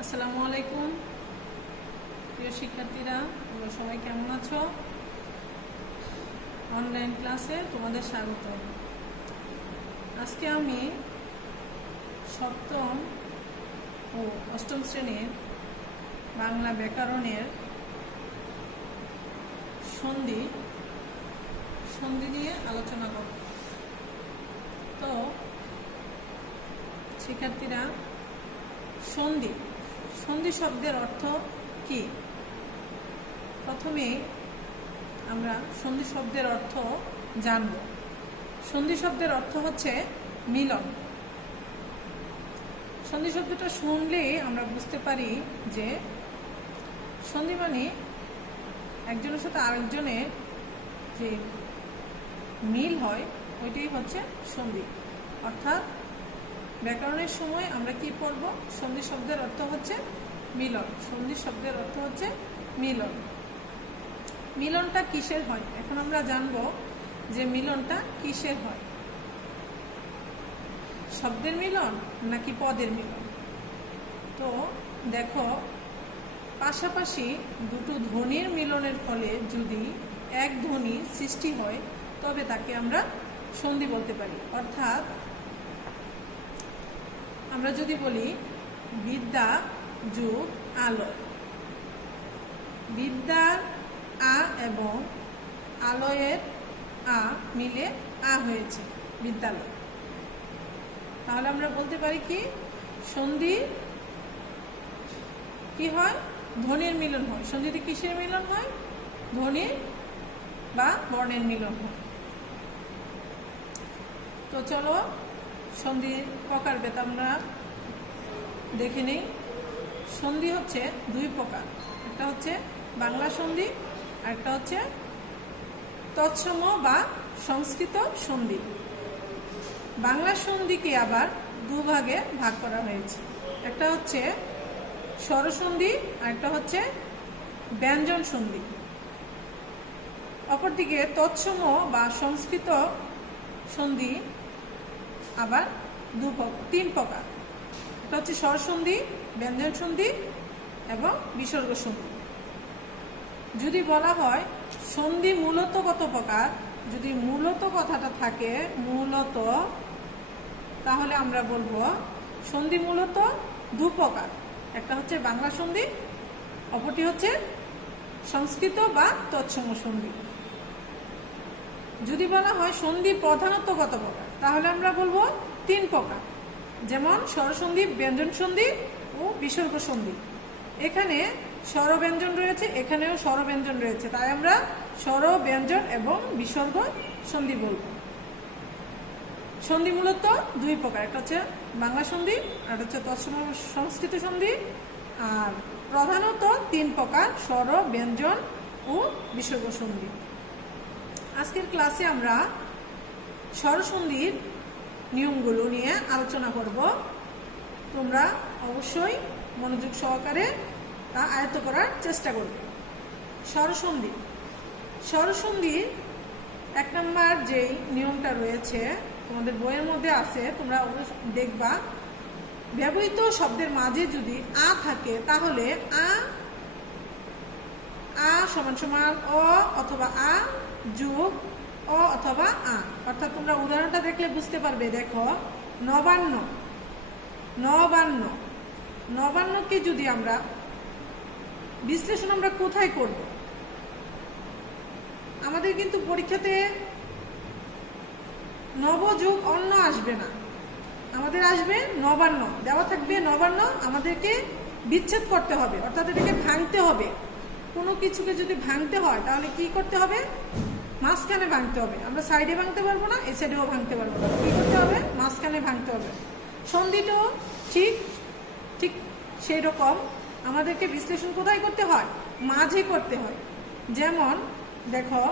আসসালামু আলাইকুম প্রিয় শিক্ষার্থীরা, তোমরা সবাই কেমন আছো? অনলাইন ক্লাসে তোমাদের স্বাগত। আজকে আমি সপ্তম ও অষ্টম শ্রেণীর বাংলা ব্যাকরণের সন্ধি নিয়ে আলোচনা করব। তো শিক্ষার্থীরা, সন্ধি শব্দের অর্থ কি? প্রথমে আমরা সন্ধি শব্দের অর্থ জানব। সন্ধি শব্দের অর্থ হচ্ছে মিলন। সন্ধি শব্দটা শুনলেই আমরা বুঝতে পারি যে সন্ধি মানে একজনের সাথে আরেকজনের যে মিল হয় ওইটাই হচ্ছে সন্ধি। অর্থাৎ ব্যাকরণের সময় আমরা কি পড়ব? সন্ধি শব্দের অর্থ হচ্ছে মিলন। সন্ধি শব্দের অর্থ হচ্ছে মিলন। মিলনটা কিসের হয়? এখন আমরা জানব যে মিলনটা কিসের হয়। শব্দের মিলন নাকি পদের মিলন? তো দেখো, পাশাপাশি দুটো ধ্বনির মিলনের ফলে যদি এক ধ্বনি সৃষ্টি হয় তবে তাকে আমরা সন্ধি বলতে পারি। অর্থাৎ আমরা যদি বলি বিদ্যা যোগ আলো, বিদ্যার আ এবং আলোয়ের আ মিলে আ হয়েছে বিদ্যালয়, তাহলে আমরা বলতে পারি কি সন্ধি কি হয়? ধ্বনির মিলন হয়। সন্ধিতে কিসের মিলন হয়? ধ্বনির বা বর্ণের মিলন হয়। তো চলো সন্ধির প্রকারভেদ আমরা দেখে নেই। সন্ধি হচ্ছে দুই প্রকার, একটা হচ্ছে বাংলা সন্ধি আর একটা হচ্ছে তৎসম বা সংস্কৃত সন্ধি। বাংলা সন্ধিকে আবার দুভাগে ভাগ করা হয়েছে, একটা হচ্ছে স্বরসন্ধি আর একটা হচ্ছে ব্যঞ্জন সন্ধি। অপরদিকে তৎসম বা সংস্কৃত সন্ধি আবার তিন প্রকার, এটা হচ্ছে স্বরসন্ধি, ব্যঞ্জন সন্ধি এবং বিসর্গ সন্ধি। যদি বলা হয় সন্ধি মূলত কত প্রকার, যদি মূলত কথাটা থাকে মূলত, তাহলে আমরা বলবো সন্ধি মূলত দু প্রকার, একটা হচ্ছে বাংলা সন্ধি, অপরটি হচ্ছে সংস্কৃত বা তৎসম সন্ধি। যদি বলা হয় সন্ধি প্রধানত কত প্রকার, তাহলে আমরা বলবো তিন প্রকার, যেমন স্বরসন্ধি, ব্যঞ্জন সন্ধি ও বিসর্গ সন্ধি। এখানে স্বরব্যঞ্জন রয়েছে, এখানেও স্বরব্যঞ্জন রয়েছে, তাই আমরা স্বর, ব্যঞ্জন এবং বিসর্গ সন্ধি বলব। সন্ধি মূলত দুই প্রকার, একটা হচ্ছে বাংলা সন্ধি আর একটা হচ্ছে তৎসম সংস্কৃত সন্ধি, আর প্রধানত তিন প্রকার, স্বর, ব্যঞ্জন ও বিসর্গ সন্ধি। আজকের ক্লাসে আমরা স্বরসন্ধির নিয়মগুলো নিয়ে আলোচনা করব। তোমরা অবশ্যই মনোযোগ সহকারে তা আয়ত্ত করার চেষ্টা করবে। স্বরসন্ধির এক নম্বর যেই নিয়মটা রয়েছে তোমাদের বইয়ের মধ্যে আছে, তোমরা দেখবা ব্যবহৃত শব্দের মাঝে যদি আ থাকে তাহলে আ সমান সমান অ অথবা আ যোগ অ অথবা আ। অর্থাৎ তোমরা উদাহরণটা দেখলে বুঝতে পারবে। দেখো, নবান্ন, নবান্ন, নবান্নকে যদি আমরা বিশ্লেষণ আমরা কোথায় করব? আমাদের কিন্তু পরীক্ষাতে নব যোগ অন্ন আসবে না, আমাদের আসবে নবান্ন, দেওয়া থাকবে নবান্ন, আমাদেরকে বিচ্ছেদ করতে হবে, অর্থাৎ এটাকে ভাঙতে হবে। কোনো কিছুকে যদি ভাঙতে হয় তাহলে কি করতে হবে? মাঝখানে ভাঙতে হবে। আমরা সাইডে ভাঙতে পারবো না, এই সাইডেও ভাঙতে পারবো না, কি করতে হবে? মাঝখানে ভাঙতে হবে। সন্ধিটাও ঠিক সেই রকম আমাদেরকে বিশ্লেষণ কোথায় করতে হয়? মাঝে করতে হয়। যেমন দেখো,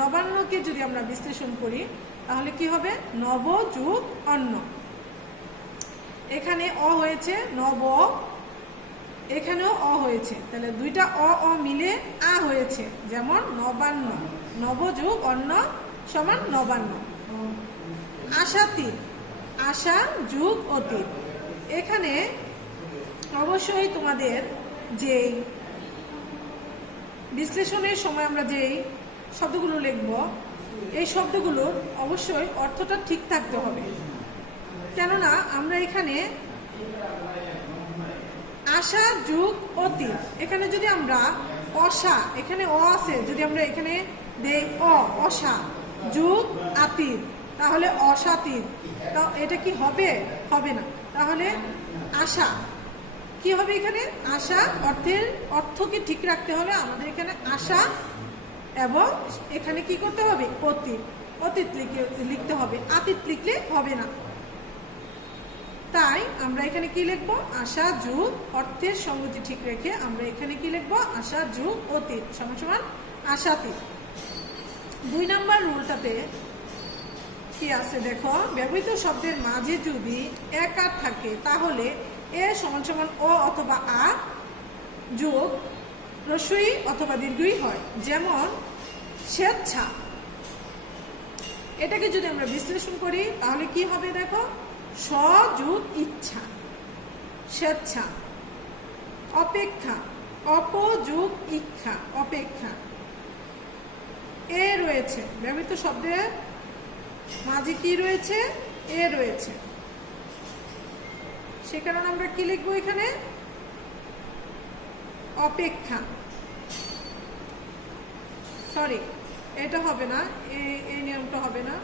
নবান্নকে যদি আমরা বিশ্লেষণ করি তাহলে কি হবে? নব যোগ অন্ন। এখানে অ হয়েছে নব, এখানেও অ হয়েছে, তাহলে দুইটা অ মিলে আ হয়েছে, যেমন নবান্ন, নব যোগ অন্ন সমান নবান্ন। আশাতীত, আশা যোগ অতীত, এখানে অবশ্যই তোমাদের যে বিশ্লেষণের সময় আমরা যেই শব্দগুলো লিখব এই শব্দগুলোর অবশ্যই অর্থটা ঠিক থাকতে হবে। কেননা আমরা এখানে আশা যুগ অতীত, এখানে যদি আমরা অসা, এখানে অ আছে, যদি আমরা এখানে দেই অসা যুগ আতীত, তাহলে অসাতীত, তো এটা কি হবে? হবে না। তাহলে আশা কি হবে? এখানে আশা অর্থকে ঠিক রাখতে হলে আমাদের এখানে আশা এবং এখানে কি করতে হবে? অতীত, অতীত লিখতে হবে, আতীত লিখলে হবে না। তাই আমরা এখানে কি লিখবো? আশা যুগ অর্থের সঙ্গতি ঠিক রেখে আমরা এখানে কি লিখবো? আশা যুগ অতীত সমান সমান আশাতীত। 2 নম্বর রুলটাতে কি আছে দেখো, ব্যবহৃত শব্দের মাঝে যদি একার থাকে তাহলে এ সমান সমান অ অথবা আ যোগ রস্বই অথবা দীর্ঘই হয়। যেমন স্বেচ্ছা, এটাকে যদি আমরা বিশ্লেষণ করি তাহলে কি হবে দেখো, স যুগ ইচ্ছা, স্বেচ্ছা। অপেক্ষা, অপ যুগ ইচ্ছা, অপেক্ষা। এ রয়েছে, ব্যবহৃত শব্দের মাঝে কি রয়েছে? এ রয়েছে, সে কারণে আমরা কি লিখবো এখানে? অপেক্ষা। সরি, এটা হবে না, এই নিয়মটা হবে না।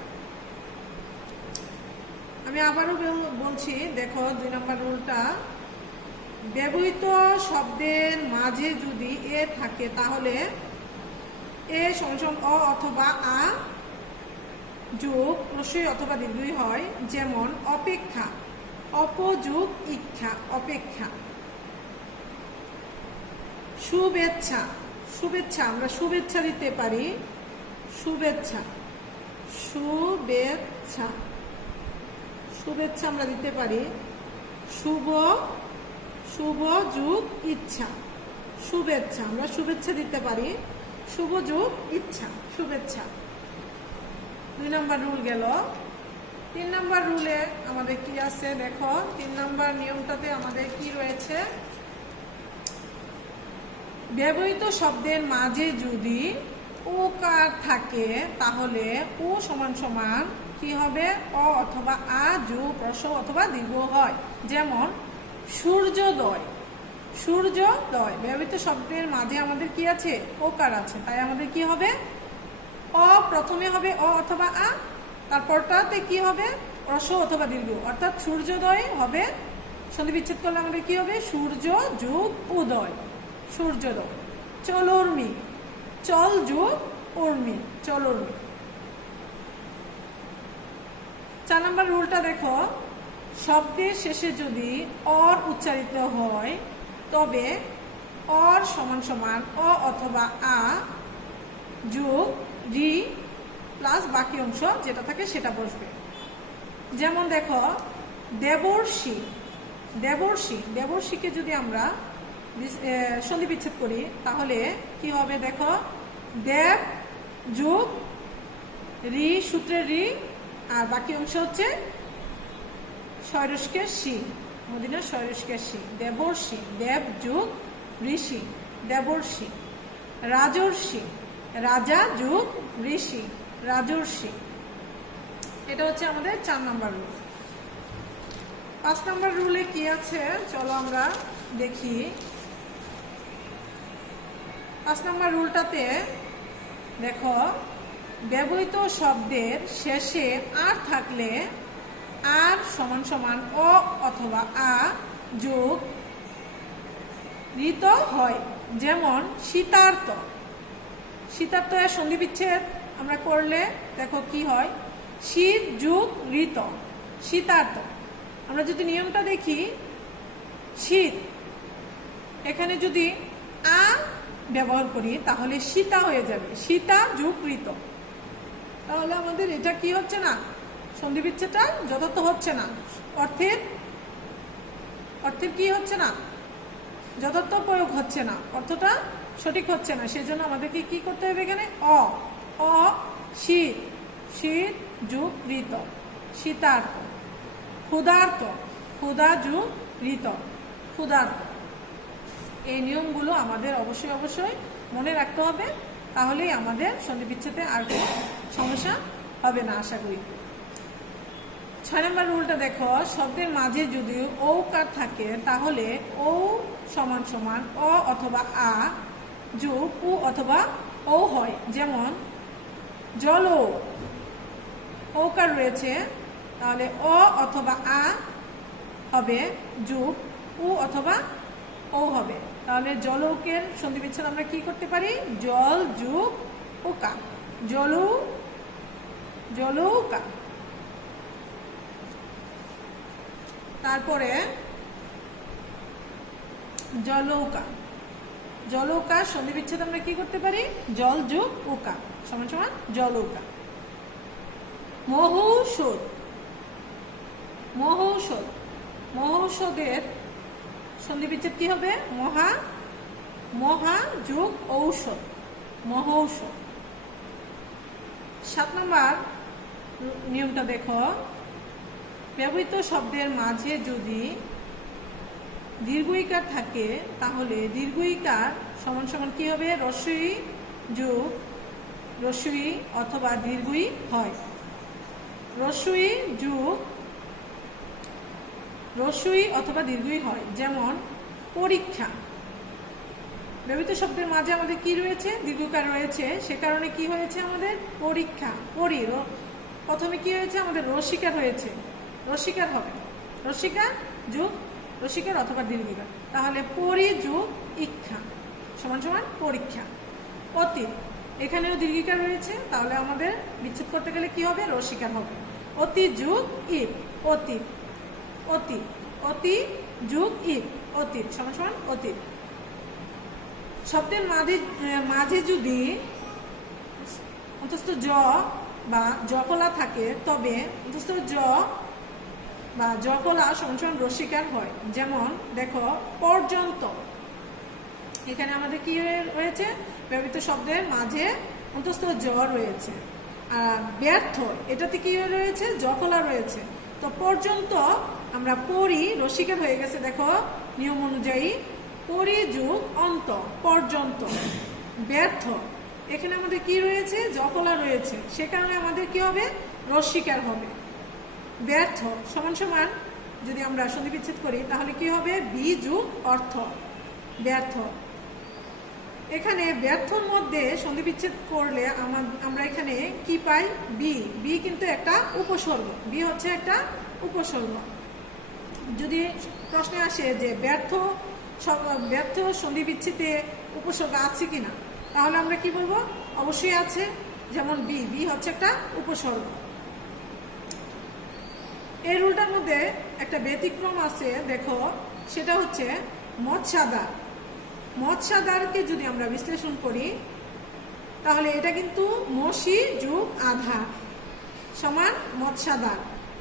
আমি আবারও বলছি, দেখো 2 নম্বর রুলটা, ব্যবহৃত শব্দের মাঝে যদি এ থাকে তাহলে এ সমান সমান অ অথবা আ যোগ রস্বই অথবা দীর্ঘই হয়। যেমন অপেক্ষা, অপযোগ ইচ্ছা, অপেক্ষা। শুভেচ্ছা, শুভেচ্ছা আমরা শুভেচ্ছা দিতে পারি, শুভেচ্ছা, শুভেচ্ছা, শুভেচ্ছা আমরা দিতে পারি। শুভ, শুভ যুগ ইচ্ছা, শুভেচ্ছা, আমরা শুভেচ্ছা দিতে পারি, শুভ যুগ ইচ্ছা, শুভেচ্ছা। 2 নম্বর রুল গেল। 3 নম্বর রুলে আমাদের কি আছে দেখো, 3 নম্বর নিয়মটাতে আমাদের কি রয়েছে, ব্যবহৃত শব্দের মাঝে যদি ওকার থাকে তাহলে ও সমান সমান কি হবে? অ অথবা আ যোগ রস্ব অথবা দীর্ঘ হয়। যেমন সূর্যোদয়, সূর্যোদয়, ব্যবহৃত শব্দের মাঝে আমাদের কি আছে? ওকার আছে, তাই আমাদের কি হবে? অ প্রথমে হবে অ অথবা আ, তারপরটাতে কি হবে? রস্ব অথবা দীর্ঘ, অর্থাৎ সূর্যোদয় হবে, সন্ধি বিচ্ছেদ করলে আমাদের কি হবে? সূর্য যুগ উদয়, সূর্যোদয়। চলর্মি, চল যুগ উর্মি, চলর্মি। 4 নম্বর রুলটা দেখো, শব্দের শেষে যদি অর উচ্চারিত হয় তবে অর সমান সমান অ অথবা আ যোগ রি প্লাস বাকি অংশ যেটা থাকে সেটা বসবে। যেমন দেখো দেবর্ষি, দেবর্ষি, দেবর্ষিকে যদি আমরা সন্ধি বিচ্ছেদ করি তাহলে কি হবে দেখো, দেব যোগ রি, সূত্রের রি, আর বাকি অংশ হচ্ছে শয়রস্কের শি, মদিনার শয়রস্কের শি, দেবর্ষি, দেব যোগ ঋষি, দেবর্ষি। রাজর্ষি, রাজা যোগ ঋষি, রাজর্ষি। এটা হচ্ছে আমাদের 4 নম্বর রুল। 5 নম্বর রুলে কি আছে চলো আমরা দেখি। 5 নম্বর রুলটাতে দেখো, ব্যবহৃত শব্দের শেষে আর থাকলে আর সমান সমান অ অথবা আ যোগ ঋত হয়। যেমন শীতার্ত, শীতার্ত এর সন্ধি বিচ্ছেদ আমরা করলে দেখো কি হয়? শীত যুগ ঋত, শীতার্ত। আমরা যদি নিয়মটা দেখি, শীত এখানে যদি আ ব্যবহার করি তাহলে সীতা হয়ে যাবে, সীতা যুগ ঋত। তাহলে আমাদের এটা কি হচ্ছে না? সন্ধি বিচ্ছেদটা যথার্থ হচ্ছে না, অর্থের কি হচ্ছে না? যথার্থ প্রয়োগ হচ্ছে না, অর্থটা সঠিক হচ্ছে না। সেজন্য আমাদেরকে কি করতে হবে এখানে? অ, অ শীত, শীত যুগ ঋত, শীতার্থ। ক্ষুধার্ত, ক্ষুধা যুগ ঋত, ক্ষুধার্ত। এই নিয়মগুলো আমাদের অবশ্যই অবশ্যই মনে রাখতে হবে, তাহলেই আমাদের সন্ধি বিচ্ছেদে আর কোনো সমস্যা হবে না আশা করি। 6 নম্বর রুলটা দেখো, শব্দের মাঝে যদি ঔকার থাকে তাহলে ও সমান সমান অ অথবা আ যোগ উ অথবা ও হয়। যেমন জল ঔকার রয়েছে, তাহলে অ অথবা আ হবে যোগ উ অথবা ও হবে। তাহলে জলৌকের সন্ধি বিচ্ছেদ আমরা কি করতে পারি? জল যোগ ওকা, জলৌকা। তারপরে জলৌকা সন্ধি বিচ্ছেদ আমরা কি করতে পারি? জল যোগ উকা সমান সমান জলৌকা। মহৌষধের সন্ধি বিচ্ছেদ কি হবে? মহা যোগ ঔষধ, মহৌষধ। 7 নম্বর নিয়মটা দেখো, ব্যবহৃত শব্দের মাঝে যদি দীর্ঘইকার থাকে তাহলে দীর্ঘইকার সমান সমান কি হবে? রস্বই যোগ রস্বই অথবা দীর্ঘই হয়। রস্বই যোগ রস্বই অথবা দীর্ঘই হয়। যেমন পরীক্ষা, ব্যবহৃত শব্দের মাঝে আমাদের কি রয়েছে? দীর্ঘকার রয়েছে, সে কারণে কি হয়েছে আমাদের? পরীক্ষা। প্রথমে কি হয়েছে আমাদের? রসিকার হয়েছে, রসিকার হবে। রসিকার যোগ রসিকার অথবা দীর্ঘকার, তাহলে পরি যোগ ইক্ষা সমান সমান পরীক্ষা। অতীত, এখানেও দীর্ঘিকার রয়েছে, তাহলে আমাদের বিচ্ছেদ করতে গেলে কি হবে? রসিকার হবে। অতি যোগ ইব, অতীত। অতি যোগ ইব, অতীত সমান সমান অতীত। শব্দের মাঝে যদি অন্তস্থ জ বা জফলা থাকে তবে অন্তস্থ জ বা জফলা সমান সমান রসিকার হয়। যেমন দেখো পর্যন্ত, এখানে আমাদের কি রয়েছে? ব্যবহৃত শব্দের মাঝে অন্তস্থ জ রয়েছে। আর ব্যর্থ, এটাতে কি রয়েছে? জফলা রয়েছে। তো পর্যন্ত আমরা পরি, রসিকার হয়ে গেছে দেখো নিয়ম অনুযায়ী, পরি যোগ অন্ত, পর্যন্ত। ব্যর্থ, এখানে আমাদের কি রয়েছে? জফলা রয়েছে, সে কারণে আমাদের কি হবে? রসিকার হবে। ব্যর্থ সমান সমান যদি আমরা সন্ধি বিচ্ছেদ করি তাহলে কি হবে? বি যোগ অর্থ, ব্যর্থ। এখানে ব্যর্থর মধ্যে সন্ধি বিচ্ছেদ করলে আমরা এখানে কি পাই? বি কিন্তু একটা উপসর্গ, বি হচ্ছে একটা উপসর্গ। যদি প্রশ্নে আসে যে ব্যর্থ সন্ধি বিচ্ছেদে উপসর্গ আছে কিনা, তাহলে আমরা কি বলবো? অবশ্যই আছে। যেমন বি হচ্ছে একটা উপসর্গ। এই রুলটার মধ্যে একটা ব্যতিক্রম আছে দেখো, সেটা হচ্ছে মৎস্যাদার। মৎস্যাদারকে যদি আমরা বিশ্লেষণ করি তাহলে এটা কিন্তু মসি যোগ আধা সমান মৎস্যাদার।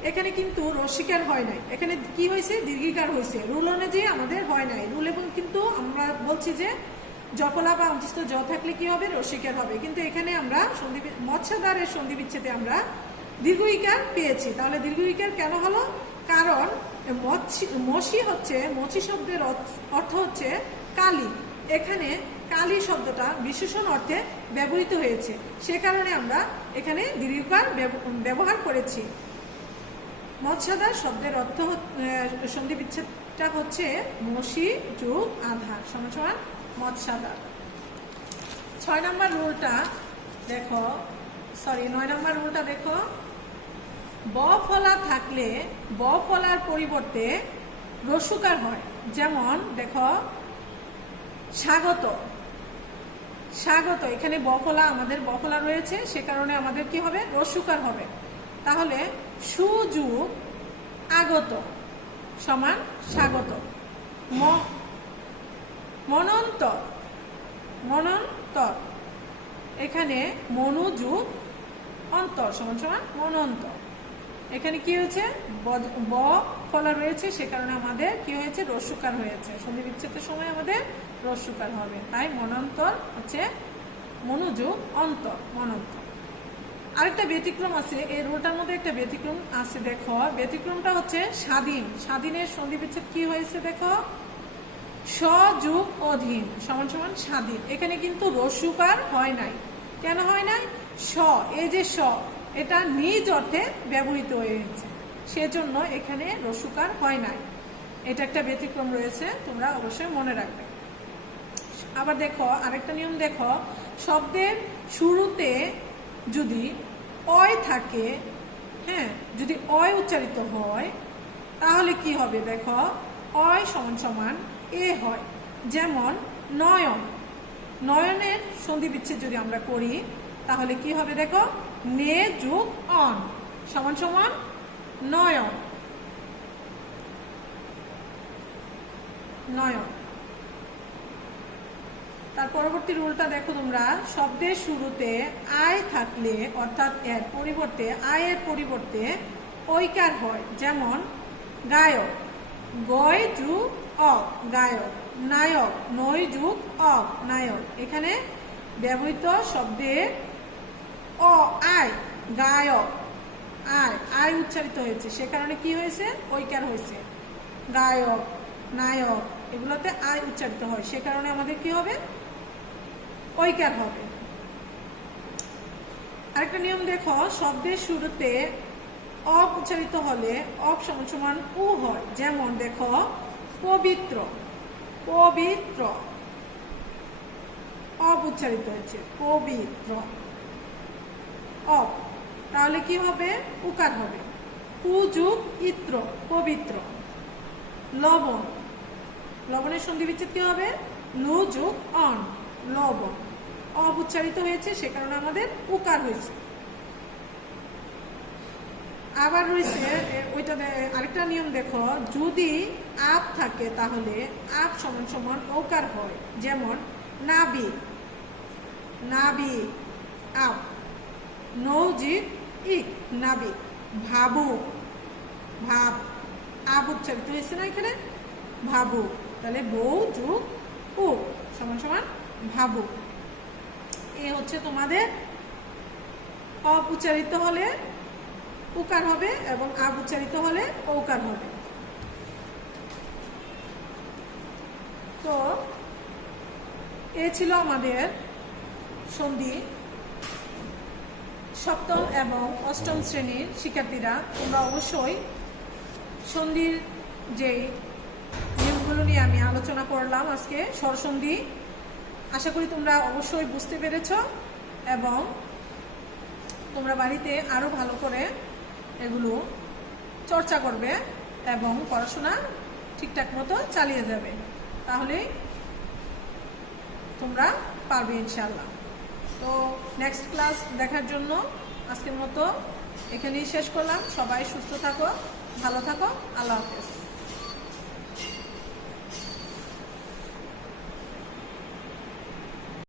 এখানে কিন্তু রসিকার হয় নাই, এখানে কি হয়েছে? দীর্ঘিকার হয়েছে। রুল অনুযায়ী আমাদের হয় নাই। রুল এবং কিন্তু আমরা বলছি যে জফলা বা অন্তস্থ জ থাকলে কি হবে? রসিকার হবে। কিন্তু এখানে আমরা মৎস্যাদারের সন্ধি বিচ্ছেদে আমরা দীর্ঘইকার পেয়েছি। তাহলে দীর্ঘইকার কেন হলো? কারণ মসি শব্দের অর্থ হচ্ছে কালী। এখানে কালী শব্দটা বিশেষণ অর্থে ব্যবহৃত হয়েছে, সে কারণে আমরা এখানে দীর্ঘইকার ব্যবহার করেছি। মৎস্যাদার শব্দের অর্থ সন্ধি বিচ্ছেদটা হচ্ছে মসি যোগ আধার সমান সমান মৎস্যাদার। 9 নম্বর রুলটা দেখো, ব ফলা থাকলে ব ফলার পরিবর্তে রস্যকার হয়। যেমন দেখো স্বাগত, এখানে বফলা, আমাদের বফলা রয়েছে, সে কারণে আমাদের কি হবে? রস্যকার হবে। তাহলে সুযোগ আগত সমান স্বাগত। মনন্তর, এখানে মনোযোগ অন্তর সমান সমান মনন্তর। এখানে কি হয়েছে? ব ফলা রয়েছে, সে কারণে আমাদের কি হয়েছে? রস্যকার হয়েছে। সন্ধি বিচ্ছেদের সময় আমাদের রস্যকার হবে, তাই মনন্তর হচ্ছে মনোযোগ অন্তর, মনন্তর। আরেকটা ব্যতিক্রম আছে এই রুলটার মধ্যে, একটা ব্যতিক্রম আছে দেখো, ব্যতিক্রমটা হচ্ছে স্বাধীন। স্বাধীনের সন্ধি বিচ্ছেদ কি হয়েছে দেখো? স যোগ অধীন সমান সমান স্বাধীন। এখানে কিন্তু রস্যকার হয় নাই। কেন হয় নাই? স, এই যে স, এটা নিজ অর্থে ব্যবহৃত হয়েছে, সেজন্য এখানে রস্যকার হয় নাই। এটা একটা ব্যতিক্রম রয়েছে, তোমরা অবশ্যই মনে রাখবে। আবার দেখো আরেকটা নিয়ম, দেখো শব্দের শুরুতে যদি অয় থাকে, হ্যাঁ, যদি অয় উচ্চারিত হয় তাহলে কি হবে? দেখো অয় সমান সমান এ হয়। যেমন নয়ন, নয়নের সন্ধি বিচ্ছেদ যদি আমরা করি তাহলে কি হবে? দেখো নে যোগ অন সমান সমান নয়ন, নয়ন। তার পরবর্তী রুলটা দেখো তোমরা, শব্দের শুরুতে আয় থাকলে অর্থাৎ এর পরিবর্তে, আয়ের পরিবর্তে ঐকার হয়। যেমন গায়ক, গয় যুগ অ গায়ক, নায়ক, নয় যুগ অ নায়ক। এখানে ব্যবহৃত শব্দের অ আয়, গায়ক, আয়, আয় উচ্চারিত হয়েছে, সে কারণে কি হয়েছে? ঐকার হয়েছে। গায়ক, নায়ক এগুলোতে আয় উচ্চারিত হয়, সে কারণে আমাদের কি হবে? ঐকার হবে। আরেকটা নিয়ম দেখো, শব্দের শুরুতে অপ উচ্চারিত হলে অপ সমান সমান উ হয়। যেমন দেখো পবিত্র, পবিত্র, অপ উচ্চারিত হয়েছে, পবিত্র, অপ, তাহলে কি হবে? উকার হবে। পু যুগ ইত্র, পবিত্র। লবণ, লবণের সন্ধি বিচ্ছেদ কি হবে? লু যোগ অন, লবণ। অপ উচ্চারিত হয়েছে, সে কারণে আমাদের উকার হয়েছে। আবার রয়েছে ওইটা আরেকটা নিয়ম দেখো, যদি আপ থাকে তাহলে আপ সমান সমান ওকার হয়। যেমন নাবি, নাবি, আপ, নৌজি ইক, নাবি। ভাবু, ভাব, আপ উচ্চারিত হয়েছে না এখানে? ভাবু, তাহলে বউ যুগ উ সমান সমান ভাবু। এ হচ্ছে তোমাদের অপ উচ্চারিত হলে উকার হবে এবং আপ উচ্চারিত হলে ঔকার হবে। তো এ ছিল আমাদের সন্ধি। সপ্তম এবং অষ্টম শ্রেণীর শিক্ষার্থীরা, তোমরা অবশ্যই সন্ধির যে নিয়মগুলো নিয়ে আমি আলোচনা করলাম আজকে, স্বরসন্ধি, আশা করি তোমরা অবশ্যই বুঝতে পেরেছ এবং তোমরা বাড়িতে আরো ভালো করে এগুলো চর্চা করবে এবং পড়াশোনা ঠিকঠাক মতো চালিয়ে যাবে, তাহলে তোমরা পারবে ইনশাআল্লাহ। তো নেক্সট ক্লাস দেখার জন্য আজকের মতো এখানেই শেষ করলাম। সবাই সুস্থ থাকো, ভালো থাকো, আল্লাহ হাফেজ।